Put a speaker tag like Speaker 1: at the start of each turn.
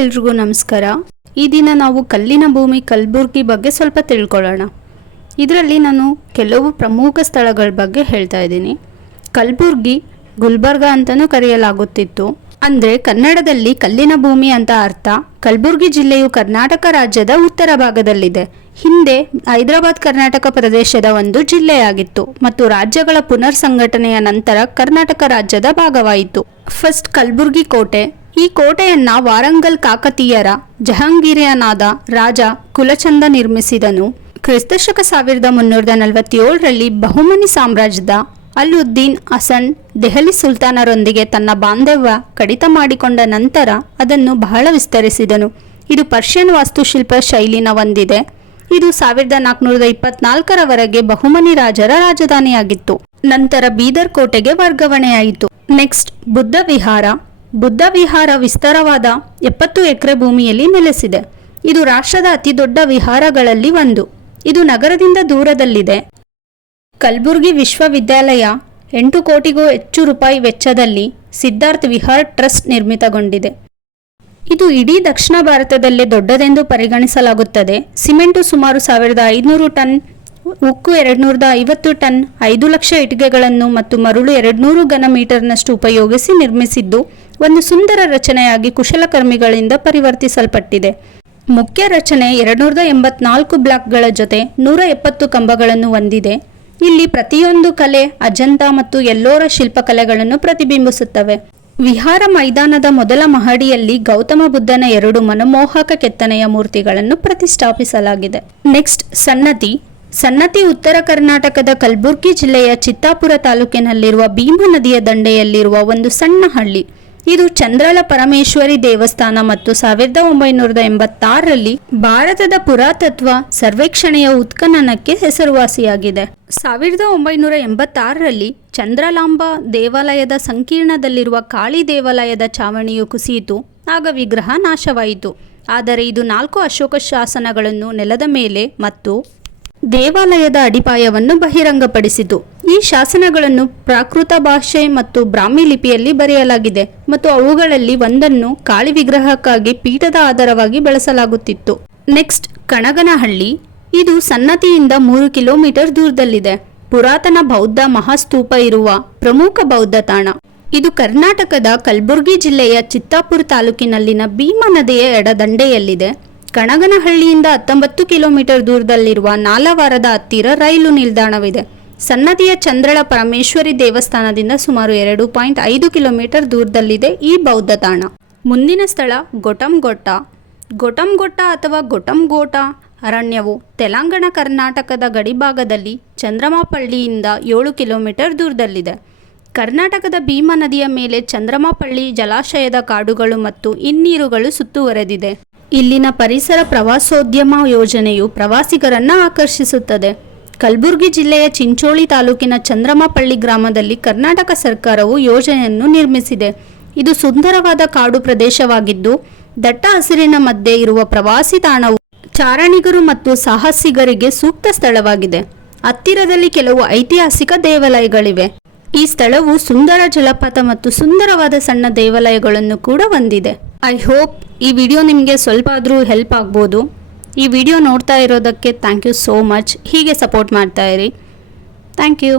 Speaker 1: ಎಲ್ರಿಗೂ ನಮಸ್ಕಾರ. ಈ ದಿನ ನಾವು ಕಲ್ಲಿನ ಭೂಮಿ ಕಲಬುರ್ಗಿ ಬಗ್ಗೆ ಸ್ವಲ್ಪ ತಿಳ್ಕೊಳ್ಳೋಣ. ಇದರಲ್ಲಿ ನಾನು ಕೆಲವು ಪ್ರಮುಖ ಸ್ಥಳಗಳ ಬಗ್ಗೆ ಹೇಳ್ತಾ ಇದ್ದೀನಿ. ಕಲಬುರ್ಗಿ ಗುಲ್ಬರ್ಗ ಅಂತಲೂ ಕರೆಯಲಾಗುತ್ತಿತ್ತು. ಅಂದರೆ ಕನ್ನಡದಲ್ಲಿ ಕಲ್ಲಿನ ಭೂಮಿ ಅಂತ ಅರ್ಥ ಕಲಬುರ್ಗಿ ಜಿಲ್ಲೆಯು ಕರ್ನಾಟಕ ರಾಜ್ಯದ ಉತ್ತರ ಭಾಗದಲ್ಲಿದೆ. ಹಿಂದೆ ಹೈದರಾಬಾದ್ ಕರ್ನಾಟಕ ಪ್ರದೇಶದ ಒಂದು ಜಿಲ್ಲೆಯಾಗಿತ್ತು ಮತ್ತು ರಾಜ್ಯಗಳ ಪುನರ್ ಸಂಘಟನೆಯ ನಂತರ ಕರ್ನಾಟಕ ರಾಜ್ಯದ ಭಾಗವಾಯಿತು. ಫಸ್ಟ್ ಕಲಬುರ್ಗಿ ಕೋಟೆ ಈ ಕೋಟೆಯನ್ನ ವಾರಂಗಲ್ ಕಾಕತೀಯರ, ಜಹಾಂಗೀರಿಯನಾದ ರಾಜ ಕುಲಚಂದ ನಿರ್ಮಿಸಿದನು. ಕ್ರಿಸ್ತಶಕ ಸಾವಿರದ ಮುನ್ನೂರದ ನಲವತ್ತೇಳರಲ್ಲಿ ಬಹುಮನಿ ಸಾಮ್ರಾಜ್ಯದ ಅಲ್ಲುದ್ದೀನ್ ಹಸನ್ ದೆಹಲಿ ಸುಲ್ತಾನರೊಂದಿಗೆ ತನ್ನ ಬಾಂಧವ್ಯ ಕಡಿತ ಮಾಡಿಕೊಂಡ ನಂತರ ಅದನ್ನು ಬಹಳ ವಿಸ್ತರಿಸಿದನು. ಇದು ಪರ್ಷಿಯನ್ ವಾಸ್ತುಶಿಲ್ಪ ಶೈಲಿನ ಹೊಂದಿದೆ ಇದು ಸಾವಿರದ ನಾಲ್ಕುನೂರ ಇಪ್ಪತ್ನಾಲ್ಕರವರೆಗೆ ಬಹುಮನಿ ರಾಜರ ರಾಜಧಾನಿಯಾಗಿತ್ತು. ನಂತರ ಬೀದರ್ ಕೋಟೆಗೆ ವರ್ಗಾವಣೆಯಾಯಿತು. ನೆಕ್ಸ್ಟ್ ಬುದ್ಧ ವಿಹಾರ. ಬುದ್ಧ ವಿಹಾರ ವಿಸ್ತಾರವಾದ ಎಪ್ಪತ್ತು ಎಕರೆ ಭೂಮಿಯಲ್ಲಿ ನೆಲೆಸಿದೆ. ಇದು ರಾಷ್ಟ್ರದ ಅತಿ ದೊಡ್ಡ ವಿಹಾರಗಳಲ್ಲಿ ಒಂದು. ಇದು ನಗರದಿಂದ ದೂರದಲ್ಲಿದೆ. ಕಲ್ಬುರ್ಗಿ ವಿಶ್ವವಿದ್ಯಾಲಯ ಎಂಟು ಕೋಟಿಗೂ ಹೆಚ್ಚು ರೂಪಾಯಿ ವೆಚ್ಚದಲ್ಲಿ ಸಿದ್ಧಾರ್ಥ್ ವಿಹಾರ್ ಟ್ರಸ್ಟ್ ನಿರ್ಮಿತಗೊಂಡಿದೆ. ಇದು ಇಡೀ ದಕ್ಷಿಣ ಭಾರತದಲ್ಲೇ ದೊಡ್ಡದೆಂದು ಪರಿಗಣಿಸಲಾಗುತ್ತದೆ. ಸಿಮೆಂಟು ಸುಮಾರು ಸಾವಿರದ ಐದುನೂರು ಟನ್ ಉಕ್ಕು ಎರಡುನೂರದ ಐವತ್ತು ಟನ್ ಐದು ಲಕ್ಷ ಇಟ್ಟಿಗೆಗಳನ್ನು ಮತ್ತು ಮರಳು ಎರಡ್ನೂರು ಘನ ಮೀಟರ್ನಷ್ಟು ಉಪಯೋಗಿಸಿ ನಿರ್ಮಿಸಿದ್ದು ಒಂದು ಸುಂದರ ರಚನೆಯಾಗಿ ಕುಶಲಕರ್ಮಿಗಳಿಂದ ಪರಿವರ್ತಿಸಲ್ಪಟ್ಟಿದೆ. ಮುಖ್ಯ ರಚನೆ ಎರಡ್ನೂರದ ಎಂಬತ್ನಾಲ್ಕು ಬ್ಲಾಕ್ಗಳ ಜೊತೆ ನೂರ ಎಪ್ಪತ್ತು ಕಂಬಗಳನ್ನು ಹೊಂದಿದೆ. ಇಲ್ಲಿ ಪ್ರತಿಯೊಂದು ಕಲೆ, ಅಜಂತ ಮತ್ತು ಎಲ್ಲೋರ ಶಿಲ್ಪಕಲೆಗಳನ್ನು ಪ್ರತಿಬಿಂಬಿಸುತ್ತವೆ. ವಿಹಾರ ಮೈದಾನದ ಮೊದಲ ಮಹಡಿಯಲ್ಲಿ ಗೌತಮ ಬುದ್ಧನ ಎರಡು ಮನಮೋಹಕ ಕೆತ್ತನೆಯ ಮೂರ್ತಿಗಳನ್ನು ಪ್ರತಿಷ್ಠಾಪಿಸಲಾಗಿದೆ. ನೆಕ್ಸ್ಟ್ ಸನ್ನತಿ ಸನ್ನತಿ ಉತ್ತರ ಕರ್ನಾಟಕದ ಕಲಬುರ್ಗಿ ಜಿಲ್ಲೆಯ ಚಿತ್ತಾಪುರ ತಾಲೂಕಿನಲ್ಲಿರುವ ಭೀಮಾ ನದಿಯ ದಂಡೆಯಲ್ಲಿರುವ ಒಂದು ಸಣ್ಣ ಹಳ್ಳಿ. ಇದು ಚಂದ್ರಲ ಪರಮೇಶ್ವರಿ ದೇವಸ್ಥಾನ ಮತ್ತು ಸಾವಿರದ ಒಂಬೈನೂರ ಎಂಬತ್ತಾರರಲ್ಲಿ ಭಾರತದ ಪುರಾತತ್ವ ಸರ್ವೇಕ್ಷಣೆಯ ಉತ್ಖನನಕ್ಕೆ ಹೆಸರುವಾಸಿಯಾಗಿದೆ. ಸಾವಿರದ ಒಂಬೈನೂರ ಎಂಬತ್ತಾರರಲ್ಲಿ ಚಂದ್ರಲಾಂಬ ದೇವಾಲಯದ ಸಂಕೀರ್ಣದಲ್ಲಿರುವ ಕಾಳಿ ದೇವಾಲಯದ ಚಾವಣಿಯು ಕುಸಿಯಿತು, ಆಗ ವಿಗ್ರಹ ನಾಶವಾಯಿತು. ಆದರೆ ಇದು ನಾಲ್ಕು ಅಶೋಕ ಶಾಸನಗಳನ್ನು ನೆಲದ ಮೇಲೆ ಮತ್ತು ದೇವಾಲಯದ ಅಡಿಪಾಯವನ್ನು ಬಹಿರಂಗಪಡಿಸಿತು. ಈ ಶಾಸನಗಳನ್ನು ಪ್ರಾಕೃತ ಭಾಷೆ ಮತ್ತು ಬ್ರಾಹ್ಮಿ ಲಿಪಿಯಲ್ಲಿ ಬರೆಯಲಾಗಿದೆ ಮತ್ತು ಅವುಗಳಲ್ಲಿ ಒಂದನ್ನು ಕಾಳಿ ವಿಗ್ರಹಕ್ಕಾಗಿ ಪೀಠದ ಆಧಾರವಾಗಿ ಬಳಸಲಾಗುತ್ತಿತ್ತು. ನೆಕ್ಸ್ಟ್, ಕಣಗನಹಳ್ಳಿ. ಇದು ಸನ್ನತಿಯಿಂದ ಮೂರು ಕಿಲೋಮೀಟರ್ ದೂರದಲ್ಲಿದೆ. ಪುರಾತನ ಬೌದ್ಧ ಮಹಾಸ್ತೂಪ ಇರುವ ಪ್ರಮುಖ ಬೌದ್ಧ ತಾಣ. ಇದು ಕರ್ನಾಟಕದ ಕಲಬುರಗಿ ಜಿಲ್ಲೆಯ ಚಿತ್ತಾಪುರ ತಾಲೂಕಿನಲ್ಲಿನ ಭೀಮಾ ನದಿಯ ಎಡದಂಡೆಯಲ್ಲಿದೆ. ಕಣಗನಹಳ್ಳಿಯಿಂದ ಹತ್ತೊಂಬತ್ತು ಕಿಲೋಮೀಟರ್ ದೂರದಲ್ಲಿರುವ ನಾಲವಾರದ ಹತ್ತಿರ ರೈಲು ನಿಲ್ದಾಣವಿದೆ. ಸನ್ನದಿಯ ಚಂದ್ರಳ ಪರಮೇಶ್ವರಿ ದೇವಸ್ಥಾನದಿಂದ ಸುಮಾರು ಎರಡು ಪಾಯಿಂಟ್ ಐದು ಕಿಲೋಮೀಟರ್ ದೂರದಲ್ಲಿದೆ ಈ ಬೌದ್ಧ ತಾಣ. ಮುಂದಿನ ಸ್ಥಳ ಗೊಟಂಗೊಟ್ಟ. ಗೊಟಂಗೊಟ್ಟ ಅಥವಾ ಗೊಟಂಗೋಟ ಅರಣ್ಯವು ತೆಲಂಗಾಣ, ಕರ್ನಾಟಕದ ಗಡಿಭಾಗದಲ್ಲಿ ಚಂದ್ರಮಾಪಳ್ಳಿಯಿಂದ ಏಳು ಕಿಲೋಮೀಟರ್ ದೂರದಲ್ಲಿದೆ. ಕರ್ನಾಟಕದ ಭೀಮಾ ನದಿಯ ಮೇಲೆ ಚಂದ್ರಮಾಪಳ್ಳಿ ಜಲಾಶಯದ ಕಾಡುಗಳು ಮತ್ತು ಇನ್ನೀರುಗಳು ಸುತ್ತುವರೆದಿದೆ. ಇಲ್ಲಿನ ಪರಿಸರ ಪ್ರವಾಸೋದ್ಯಮ ಯೋಜನೆಯು ಪ್ರವಾಸಿಗರನ್ನು ಆಕರ್ಷಿಸುತ್ತದೆ. ಕಲಬುರಗಿ ಜಿಲ್ಲೆಯ ಚಿಂಚೋಳಿ ತಾಲೂಕಿನ ಚಂದ್ರಮಪಳ್ಳಿ ಗ್ರಾಮದಲ್ಲಿ ಕರ್ನಾಟಕ ಸರ್ಕಾರವು ಯೋಜನೆಯನ್ನು ನಿರ್ಮಿಸಿದೆ. ಇದು ಸುಂದರವಾದ ಕಾಡು ಪ್ರದೇಶವಾಗಿದ್ದು, ದಟ್ಟ ಹಸಿರಿನ ಮಧ್ಯೆ ಇರುವ ಪ್ರವಾಸಿ ತಾಣವು ಚಾರಣಿಗರು ಮತ್ತು ಸಾಹಸಿಗರಿಗೆ ಸೂಕ್ತ ಸ್ಥಳವಾಗಿದೆ. ಹತ್ತಿರದಲ್ಲಿ ಕೆಲವು ಐತಿಹಾಸಿಕ ದೇವಾಲಯಗಳಿವೆ. ಈ ಸ್ಥಳವು ಸುಂದರ ಜಲಪಾತ ಮತ್ತು ಸುಂದರವಾದ ಸಣ್ಣ ದೇವಾಲಯಗಳನ್ನು ಕೂಡ ಹೊಂದಿದೆ. ಐ ಹೋಪ್ ಈ ವಿಡಿಯೋ ನಿಮಗೆ ಸ್ವಲ್ಪ ಆದರೂ ಹೆಲ್ಪ್ ಆಗ್ಬೋದು. ಈ ವಿಡಿಯೋ ನೋಡ್ತಾ ಇರೋದಕ್ಕೆ ಥ್ಯಾಂಕ್ ಯು ಸೋ ಮಚ್ ಹೀಗೆ ಸಪೋರ್ಟ್ ಮಾಡ್ತಾ ಇರಿ. Thank you